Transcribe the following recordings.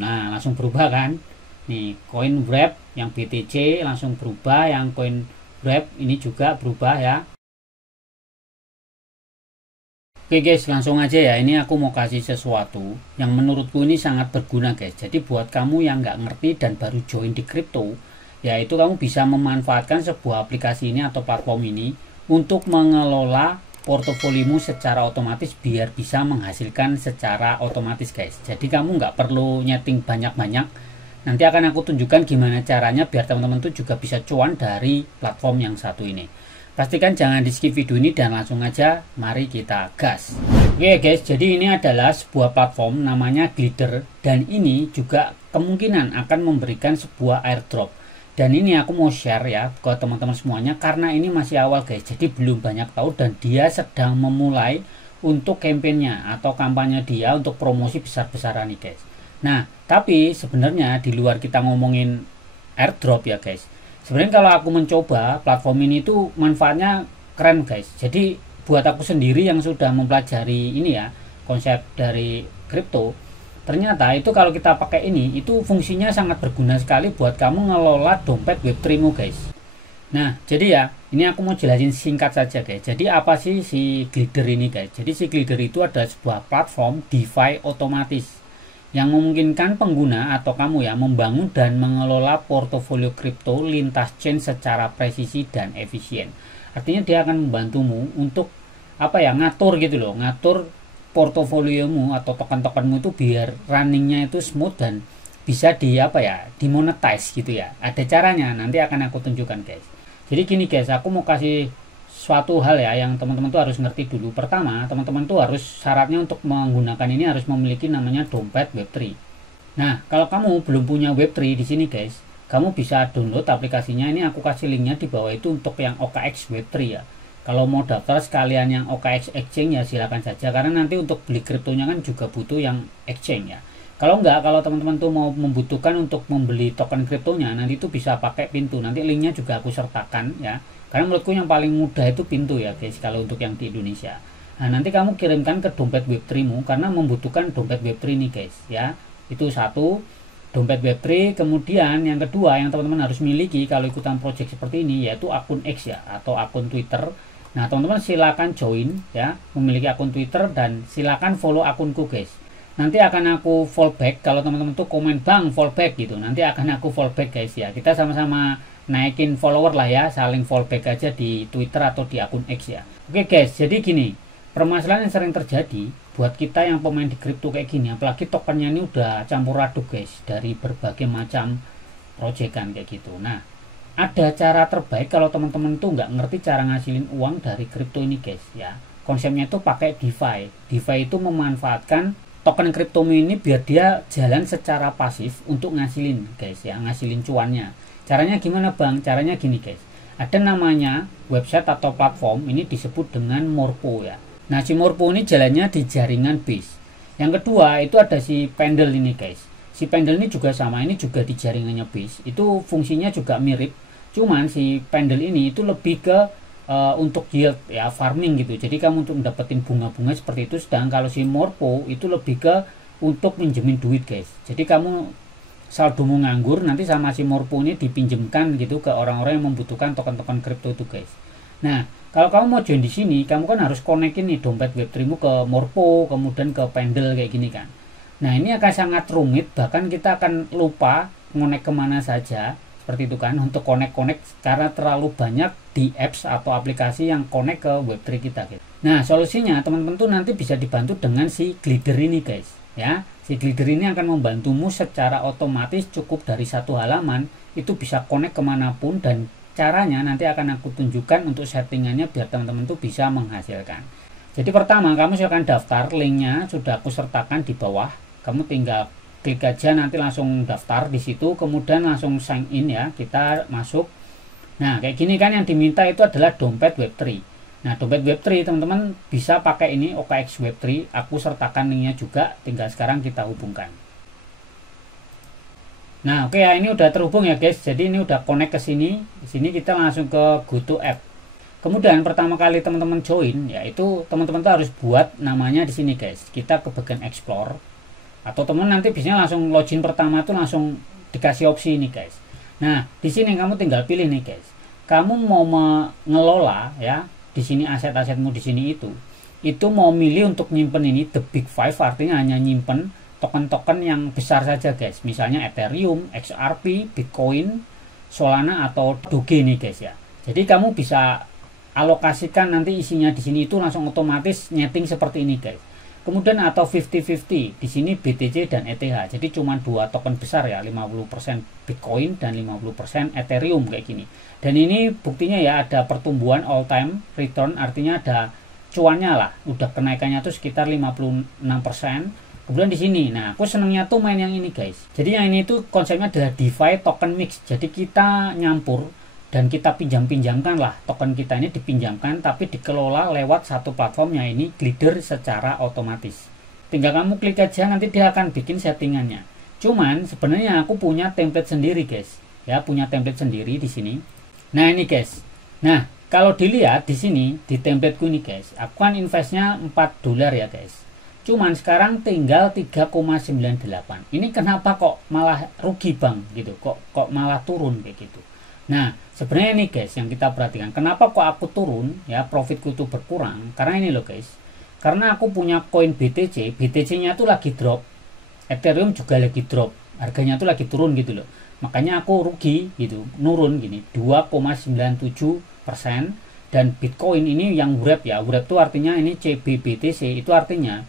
Nah, langsung berubah kan? Nih, koin wrap yang BTC langsung berubah, yang koin wrap ini juga berubah ya. Oke guys, langsung aja ya. Ini aku mau kasih sesuatu yang menurutku ini sangat berguna guys. Jadi buat kamu yang nggak ngerti dan baru join di kripto, yaitu kamu bisa memanfaatkan sebuah aplikasi ini atau platform ini untuk mengelola portofoliomu secara otomatis biar bisa menghasilkan secara otomatis guys. Jadi kamu nggak perlu nyeting banyak-banyak. Nanti akan aku tunjukkan gimana caranya biar teman-teman tuh juga bisa cuan dari platform yang satu ini. Pastikan jangan di skip video ini dan langsung aja mari kita gas. Oke guys, jadi ini adalah sebuah platform namanya Glider dan ini juga kemungkinan akan memberikan sebuah airdrop. Dan ini aku mau share ya ke teman-teman semuanya karena ini masih awal guys. Jadi belum banyak tahu dan dia sedang memulai untuk kampanyenya atau kampanye dia untuk promosi besar-besaran nih guys. Nah, tapi sebenarnya di luar kita ngomongin airdrop ya guys. Sebenarnya kalau aku mencoba platform ini tuh manfaatnya keren guys. Jadi buat aku sendiri yang sudah mempelajari ini ya konsep dari kripto, ternyata itu kalau kita pakai ini itu fungsinya sangat berguna sekali buat kamu ngelola dompet Web3mu guys. Nah jadi ya ini aku mau jelasin singkat saja guys. Jadi apa sih si Glider ini guys? Jadi si Glider itu adalah sebuah platform DeFi otomatis yang memungkinkan pengguna atau kamu ya membangun dan mengelola portofolio kripto lintas chain secara presisi dan efisien. Artinya dia akan membantumu untuk apa ya ngatur gitu loh, ngatur portofoliomu atau token-tokenmu itu biar runningnya itu smooth dan bisa di apa ya dimonetize gitu ya. Ada caranya, nanti akan aku tunjukkan guys. Jadi gini guys, aku mau kasih suatu hal ya yang teman-teman tuh harus ngerti dulu. Pertama, teman-teman tuh harus syaratnya untuk menggunakan ini harus memiliki namanya dompet Web3. Nah, kalau kamu belum punya Web3 di sini guys, kamu bisa download aplikasinya. Ini aku kasih linknya di bawah itu untuk yang OKX Web3 ya. Kalau mau daftar sekalian yang OKX exchange ya silakan saja karena nanti untuk beli kriptonya kan juga butuh yang exchange ya. Kalau enggak, kalau teman-teman tuh mau membutuhkan untuk membeli token kriptonya, nanti tuh bisa pakai Pintu. Nanti linknya juga aku sertakan ya. Karena menurutku yang paling mudah itu Pintu ya guys kalau untuk yang di Indonesia. Nah nanti kamu kirimkan ke dompet Web3mu karena membutuhkan dompet Web3 nih guys ya. Itu satu, dompet Web3. Kemudian yang kedua yang teman-teman harus miliki kalau ikutan project seperti ini yaitu akun X ya atau akun Twitter. Nah teman-teman silakan join ya, memiliki akun Twitter dan silakan follow akunku guys. Nanti akan aku fallback kalau teman-teman tuh komen bang fallback gitu. Nanti akan aku fallback guys ya. Kita sama-sama naikin follower lah ya, saling fallback aja di Twitter atau di akun X ya. Oke guys, jadi gini, permasalahan yang sering terjadi buat kita yang pemain di kripto kayak gini, apalagi tokennya ini udah campur aduk guys dari berbagai macam proyekan kayak gitu. Nah, ada cara terbaik kalau teman-teman tuh nggak ngerti cara ngasilin uang dari kripto ini guys ya. Konsepnya itu pakai DeFi. DeFi itu memanfaatkan token kriptomu ini biar dia jalan secara pasif untuk ngasilin guys ya, ngasilin cuannya. Caranya gimana bang? Caranya gini guys. Ada namanya website atau platform ini disebut dengan Morpho ya. Nah si Morpho ini jalannya di jaringan Base. Yang kedua itu ada si Pendle ini guys. Si Pendle ini juga sama, ini juga di jaringannya Base. Itu fungsinya juga mirip. Cuman si Pendle ini itu lebih ke untuk yield ya, farming gitu. Jadi kamu untuk mendapatkan bunga-bunga seperti itu. Sedangkan kalau si Morpho itu lebih ke untuk pinjemin duit guys. Jadi kamu saldomu nganggur nanti sama si Morpho ini dipinjemkan gitu ke orang-orang yang membutuhkan token-token kripto itu guys. Nah kalau kamu mau join di sini kamu kan harus konekin nih dompet Web3mu ke Morpho kemudian ke Pendle kayak gini kan. Nah ini akan sangat rumit, bahkan kita akan lupa ngonek kemana saja seperti itu kan untuk konek karena terlalu banyak di apps atau aplikasi yang konek ke Web3 kita gitu. Nah solusinya teman-teman tuh nanti bisa dibantu dengan si Glider ini guys ya. Si Glider ini akan membantumu secara otomatis, cukup dari satu halaman itu bisa connect kemanapun dan caranya nanti akan aku tunjukkan untuk settingannya biar teman-teman tuh bisa menghasilkan. Jadi pertama kamu silahkan daftar, linknya sudah aku sertakan di bawah. Kamu tinggal klik aja nanti langsung daftar di situ, kemudian langsung sign in ya, kita masuk. Nah kayak gini kan yang diminta itu adalah dompet Web3. Nah dompet Web3 teman-teman bisa pakai ini OKX Web3, aku sertakan linknya juga, tinggal sekarang kita hubungkan. Nah oke ya, ini udah terhubung ya guys, jadi ini udah connect ke sini. Di sini kita langsung ke go to app. Kemudian pertama kali teman-teman join, yaitu teman-teman tuh harus buat namanya di sini guys. Kita ke bagian explore. Atau teman nanti biasanya langsung login pertama tuh langsung dikasih opsi ini guys. Nah, di sini kamu tinggal pilih nih guys. Kamu mau mengelola ya, di sini aset-asetmu di sini itu mau milih untuk nyimpen ini the big five, artinya hanya nyimpen token-token yang besar saja guys. Misalnya Ethereum, XRP, Bitcoin, Solana atau Doge nih guys ya. Jadi kamu bisa alokasikan nanti isinya di sini itu langsung otomatis nyeting seperti ini guys. Kemudian atau 50-50 di sini BTC dan ETH. Jadi cuma dua token besar ya, 50% Bitcoin dan 50% Ethereum kayak gini. Dan ini buktinya ya ada pertumbuhan all time return, artinya ada cuannya lah. Udah kenaikannya tuh sekitar 56%. Kemudian di sini, nah aku senengnya tuh main yang ini guys. Jadi yang ini tuh konsepnya adalah DeFi token mix. Jadi kita nyampur dan kita pinjamkan lah, token kita ini dipinjamkan tapi dikelola lewat satu platformnya ini Glider secara otomatis. Tinggal kamu klik aja, nanti dia akan bikin settingannya. Cuman sebenarnya aku punya template sendiri guys, ya punya template sendiri di sini. Nah ini guys, nah kalau dilihat di sini di templateku ini guys, aku kan investnya $4 ya guys. Cuman sekarang tinggal 3,98. Ini kenapa kok malah rugi bang gitu, kok malah turun kayak gitu. Nah, sebenarnya ini guys yang kita perhatikan. Kenapa kok aku turun ya, profitku tuh berkurang? Karena ini loh guys. Karena aku punya koin BTC, BTC-nya tuh lagi drop. Ethereum juga lagi drop. Harganya tuh lagi turun gitu loh. Makanya aku rugi gitu, nurun gini 2,97%. Dan Bitcoin ini yang wrap ya. Wrap tuh artinya ini CBBTC, itu artinya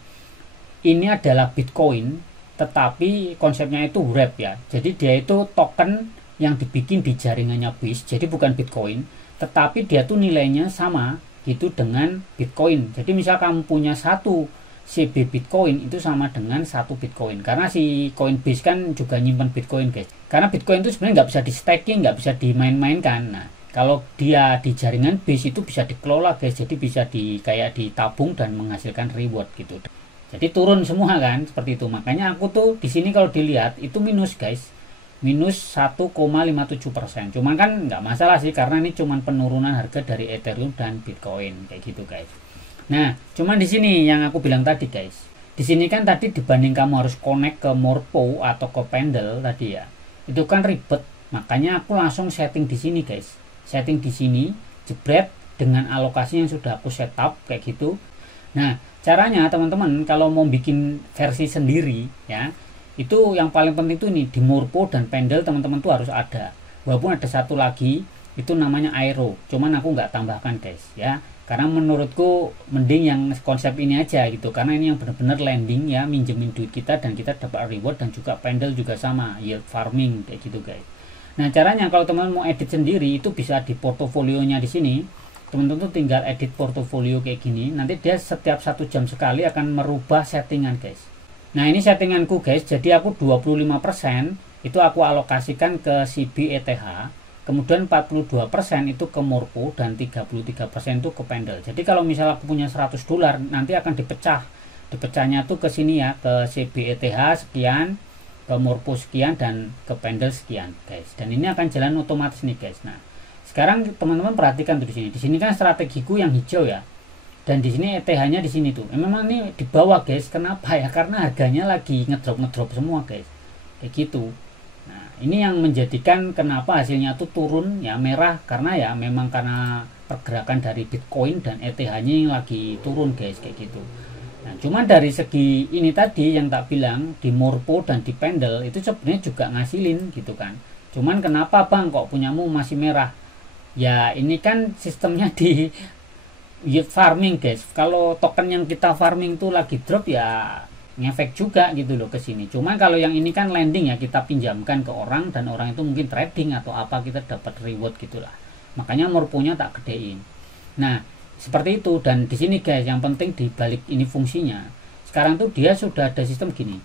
ini adalah Bitcoin tetapi konsepnya itu wrap ya. Jadi dia itu token yang dibikin di jaringannya BIS, jadi bukan Bitcoin, tetapi dia tuh nilainya sama gitu dengan Bitcoin. Jadi misal kamu punya satu CB Bitcoin itu sama dengan satu Bitcoin, karena si koin BIS kan juga nyimpan Bitcoin guys. Karena Bitcoin itu sebenarnya nggak bisa di staking, nggak bisa dimain-mainkan. Nah kalau dia di jaringan BIS itu bisa dikelola guys, jadi bisa kayak ditabung dan menghasilkan reward gitu. Jadi turun semua kan seperti itu. Makanya aku tuh di sini kalau dilihat itu minus guys, minus 1,57%. Cuman kan nggak masalah sih, karena ini cuman penurunan harga dari Ethereum dan Bitcoin kayak gitu guys. Nah, cuman di sini yang aku bilang tadi guys. Di sini kan tadi dibanding kamu harus connect ke Morpho atau ke Pendle tadi ya, itu kan ribet. Makanya aku langsung setting di sini guys. Setting di sini, jebret dengan alokasi yang sudah aku setup kayak gitu. Nah, caranya teman-teman kalau mau bikin versi sendiri ya, itu yang paling penting tuh nih di Morpho dan Pendle teman-teman tuh harus ada. Walaupun ada satu lagi itu namanya Aero, cuman aku nggak tambahkan guys ya, karena menurutku mending yang konsep ini aja gitu, karena ini yang benar-benar landing ya, minjemin duit kita dan kita dapat reward. Dan juga Pendle juga sama, yield farming kayak gitu guys. Nah caranya kalau teman-teman mau edit sendiri itu bisa di portofolionya di sini. Teman-teman tuh tinggal edit portofolio kayak gini, nanti dia setiap 1 jam sekali akan merubah settingan guys. Nah ini settinganku guys, jadi aku 25% itu aku alokasikan ke CB ETH, kemudian 42% itu ke Morpho dan 33% itu ke Pendle. Jadi kalau misalnya aku punya $100 nanti akan dipecahnya tuh ke sini ya, ke CB ETH sekian, ke Morpho sekian, dan ke Pendle sekian guys. Dan ini akan jalan otomatis nih guys. Nah sekarang teman-teman perhatikan tuh di sini. Di sini kan strategiku yang hijau ya. Dan di sini ETH-nya di sini tuh. Memang ini di bawah guys. Kenapa ya? Karena harganya lagi ngedrop semua guys. Kayak gitu. Nah, ini yang menjadikan kenapa hasilnya tuh turun ya, merah, karena ya memang karena pergerakan dari Bitcoin dan ETH-nya yang lagi turun guys kayak gitu. Nah, cuman dari segi ini tadi yang tak bilang di Morpho dan di Pendle itu sebenarnya juga ngasilin gitu kan. Cuman kenapa bang kok punyamu masih merah? Ya ini kan sistemnya di yield farming guys. Kalau token yang kita farming tuh lagi drop ya ngefek juga gitu loh ke sini. Cuma kalau yang ini kan landing ya, kita pinjamkan ke orang dan orang itu mungkin trading atau apa, kita dapat reward gitulah. Makanya Morpho-nya tak gedein. Nah, seperti itu. Dan di sini guys, yang penting di balik ini fungsinya. Sekarang tuh dia sudah ada sistem gini.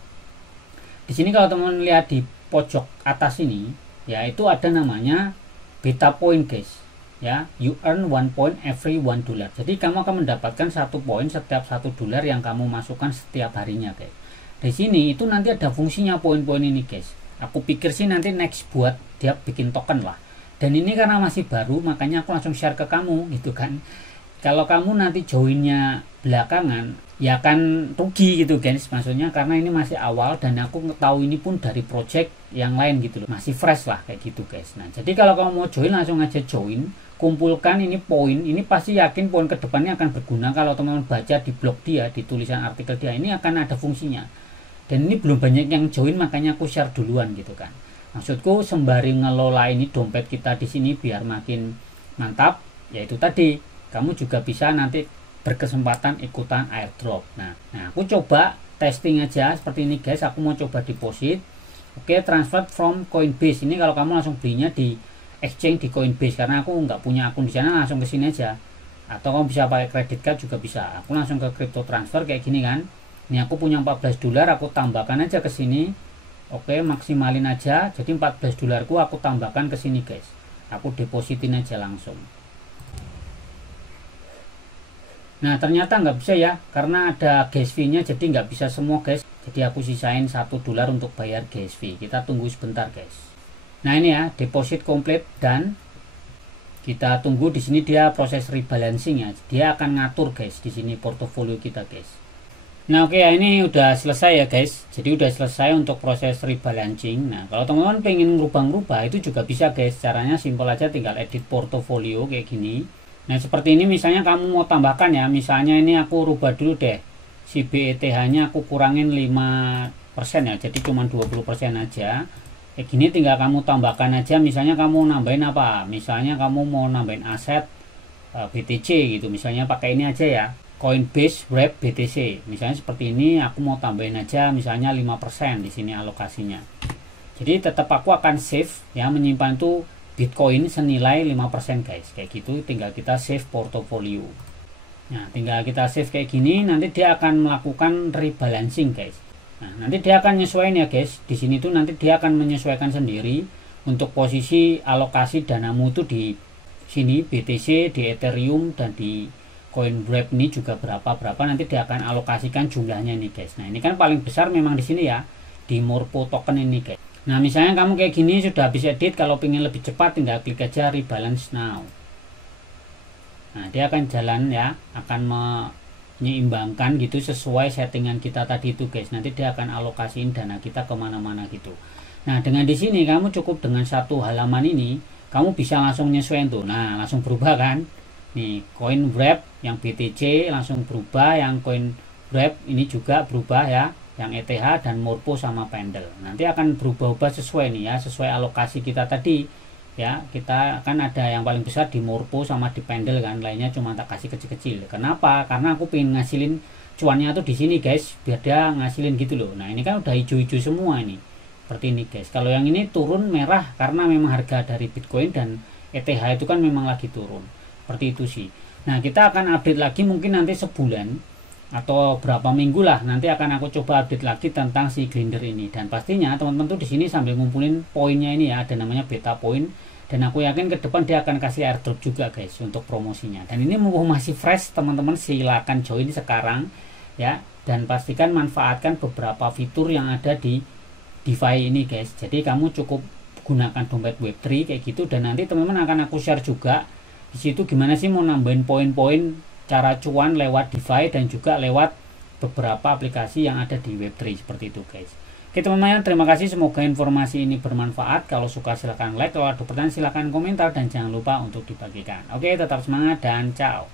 Di sini kalau teman-teman lihat di pojok atas ini, ya itu ada namanya beta point guys. Ya, you earn 1 point every $1. Jadi kamu akan mendapatkan 1 poin setiap $1 yang kamu masukkan setiap harinya guys. Di sini itu nanti ada fungsinya poin-poin ini guys. Aku pikir sih nanti next buat dia bikin token lah. Dan ini karena masih baru, makanya aku langsung share ke kamu gitu kan. Kalau kamu nanti joinnya belakangan, ya kan rugi gitu guys, maksudnya karena ini masih awal dan aku tahu ini pun dari project yang lain gitu loh, masih fresh lah kayak gitu guys. Nah jadi kalau kamu mau join langsung aja join, kumpulkan ini poin, ini pasti yakin poin kedepannya akan berguna. Kalau teman-teman baca di blog dia, di tulisan artikel dia, ini akan ada fungsinya. Dan ini belum banyak yang join, makanya aku share duluan gitu kan. Maksudku sembari ngelola ini dompet kita di sini biar makin mantap, yaitu tadi kamu juga bisa nanti berkesempatan ikutan airdrop. Nah aku coba testing aja seperti ini guys. Aku mau coba deposit. Oke, transfer from Coinbase. Ini kalau kamu langsung belinya di exchange di Coinbase, karena aku nggak punya akun di sana, langsung ke sini aja. Atau kamu bisa pakai credit card juga bisa. Aku langsung ke crypto transfer kayak gini kan. Ini aku punya 14 dolar, aku tambahkan aja ke sini. Oke, maksimalin aja. Jadi 14 dolarku aku tambahkan ke sini guys. Aku depositin aja langsung. Nah ternyata nggak bisa ya, karena ada gas fee nya, jadi nggak bisa semua guys. Jadi aku sisain 1 dolar untuk bayar gas fee. Kita tunggu sebentar guys. Nah ini ya, deposit komplit dan kita tunggu di sini dia proses rebalancing ya. Dia akan ngatur guys di sini portofolio kita guys. Nah oke ya, ini udah selesai ya guys. Jadi udah selesai untuk proses rebalancing. Nah kalau teman-teman pengen ngerubah-ngerubah itu juga bisa guys. Caranya simpel aja, tinggal edit portofolio kayak gini. Nah seperti ini misalnya kamu mau tambahkan ya, misalnya ini aku rubah dulu deh, si BETH nya aku kurangin 5% ya, jadi cuma 20% aja. Kayak gini tinggal kamu tambahkan aja, misalnya kamu nambahin apa, misalnya kamu mau nambahin aset BTC gitu, misalnya pakai ini aja ya, Coinbase Wrap BTC, misalnya seperti ini. Aku mau tambahin aja misalnya 5% di sini alokasinya. Jadi tetap aku akan save ya, menyimpan tuh Bitcoin senilai 5% guys, kayak gitu. Tinggal kita save portofolio. Nah tinggal kita save kayak gini, nanti dia akan melakukan rebalancing guys. Nah nanti dia akan nyesuaiin ya guys. Di sini tuh nanti dia akan menyesuaikan sendiri untuk posisi alokasi danamu tuh di sini BTC, di Ethereum dan di CoinWrap ini juga berapa nanti dia akan alokasikan jumlahnya nih guys. Nah ini kan paling besar memang di sini ya, di Morpho token ini guys. Nah misalnya kamu kayak gini sudah habis edit, kalau pengen lebih cepat tinggal klik aja rebalance now. Nah dia akan jalan ya, akan menyeimbangkan gitu sesuai settingan kita tadi itu guys. Nanti dia akan alokasiin dana kita kemana-mana gitu. Nah dengan di sini kamu cukup dengan satu halaman ini, kamu bisa langsung nyesuaiin tuh. Nah langsung berubah kan. Nih CoinWrap yang BTC langsung berubah, yang CoinWrap ini juga berubah ya, yang ETH dan Morpho sama Pendle. Nanti akan berubah-ubah sesuai nih ya, sesuai alokasi kita tadi ya. Kita kan ada yang paling besar di Morpho sama di Pendle kan, lainnya cuma tak kasih kecil-kecil. Kenapa? Karena aku pengen ngasilin cuannya tuh di sini guys, biar dia ngasilin gitu loh. Nah ini kan udah hijau-hijau semua ini, seperti ini guys. Kalau yang ini turun merah karena memang harga dari Bitcoin dan ETH itu kan memang lagi turun, seperti itu sih. Nah kita akan update lagi mungkin nanti sebulan atau berapa minggu lah, nanti akan aku coba update lagi tentang si Grindr ini. Dan pastinya teman-teman tuh di sini sambil ngumpulin poinnya ini ya, ada namanya beta point, dan aku yakin ke depan dia akan kasih airdrop juga guys untuk promosinya. Dan ini mumpung masih fresh teman-teman, silakan join sekarang ya, dan pastikan manfaatkan beberapa fitur yang ada di DeFi ini guys. Jadi kamu cukup gunakan dompet Web3 kayak gitu, dan nanti teman-teman akan aku share juga di situ gimana sih mau nambahin poin-poin cara cuan lewat DeFi dan juga lewat beberapa aplikasi yang ada di Web3 seperti itu guys. Oke teman-teman, terima kasih, semoga informasi ini bermanfaat. Kalau suka silahkan like, kalau ada pertanyaan silahkan komentar, dan jangan lupa untuk dibagikan. Oke, tetap semangat dan ciao.